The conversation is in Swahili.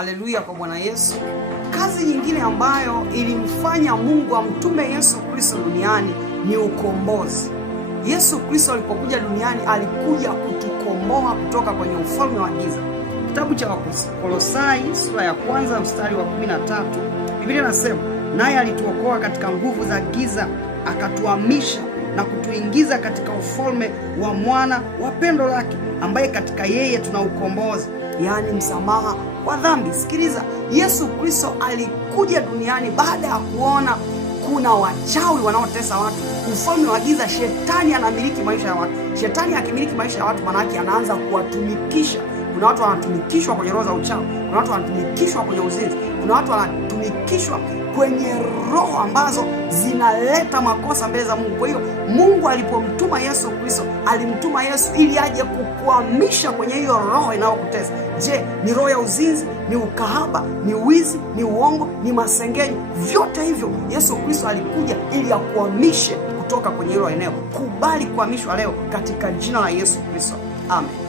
Haleluya kwa Bwana Yesu. Kazi nyingine ambayo ilimfanya Mungu amtume Yesu Kristo duniani ni ukombozi. Yesu Kristo alipokuja duniani alikuja kutukomboa kutoka kwenye ufalme wa giza. Kitabu cha Wakolosai sura ya 1 mstari wa 13, Biblia inasema, naye alituokoa katika nguvu za giza, akatuhamisha na kutuingiza katika ufalme wa mwana wa pendo lake, ambaye katika yeye tuna ukombozi, yaani msamaha wa dhambi. Sikiliza, Yesu Kristo alikuja duniani baada ya kuona kuna wachawi wanaotesa watu, ufalme wa giza. Shetani anamiliki maisha ya watu. Shetani akimiliki maisha ya watu, maana yake anaanza kuwatumikisha. Kuna watu wanatumikishwa kwenye roho za uchawi, kuna watu wanatumikishwa kwenye uzinzi, kuna watu wanatumikishwa kwenye roho ambazo zinaleta makosa mbele za Mungu. Kwa hiyo Mungu alipomtuma Yesu Kristo, alimtuma Yesu ili aje kukuhamisha kwenye hiyo roho inayokutesa. Je, ni roho ya uzinzi, ni ukahaba, ni wizi, ni uongo, ni masengenyo? Vyote hivyo Yesu Kristo alikuja ili akuhamishe kutoka kwenye hilo eneo. Kubali kuhamishwa leo katika jina la Yesu Kristo. Amen.